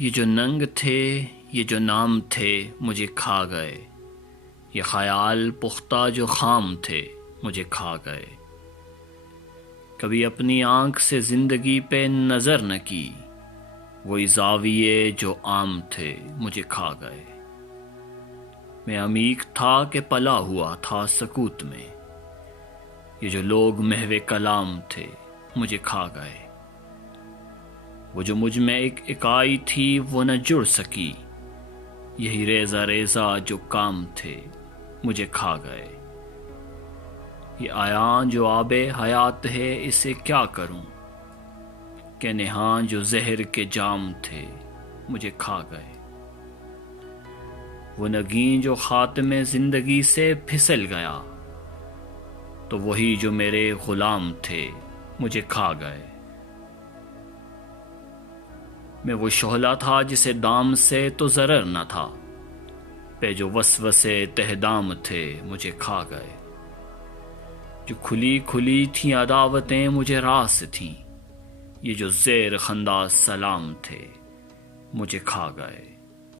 یہ جو ننگ تھے، یہ جو نام تھے، مجھے کھا گئے۔ یہ خیال پختہ جو خام تھے، مجھے کھا گئے۔ کبھی اپنی آنکھ سے زندگی پہ نظر نہ کی، وہی زاویے جو عام تھے، مجھے کھا گئے۔ میں عمیق تھا کہ پلا ہوا تھا سکوت میں، یہ جو لوگ محو کلام تھے، مجھے کھا گئے۔ وہ جو مجھ میں ایک اکائی تھی وہ نہ جڑ سکی، یہی ریزہ ریزہ جو کام تھے، مجھے کھا گئے۔ یہ آیاں جو آب حیات ہے، اسے کیا کروں کہ نہاں جو زہر کے جام تھے، مجھے کھا گئے۔ وہ نگین جو خاتم زندگی سے پھسل گیا، تو وہی جو میرے غلام تھے، مجھے کھا گئے۔ میں وہ شعلہ تھا جسے دام سے تو ضرر نہ تھا، پہ جو وسوسے تہ دام تھے، مجھے کھا گئے۔ جو کھلی کھلی تھیں عداوتیں مجھے راس تھیں، یہ جو زیر خندہ سلام تھے، مجھے کھا گئے۔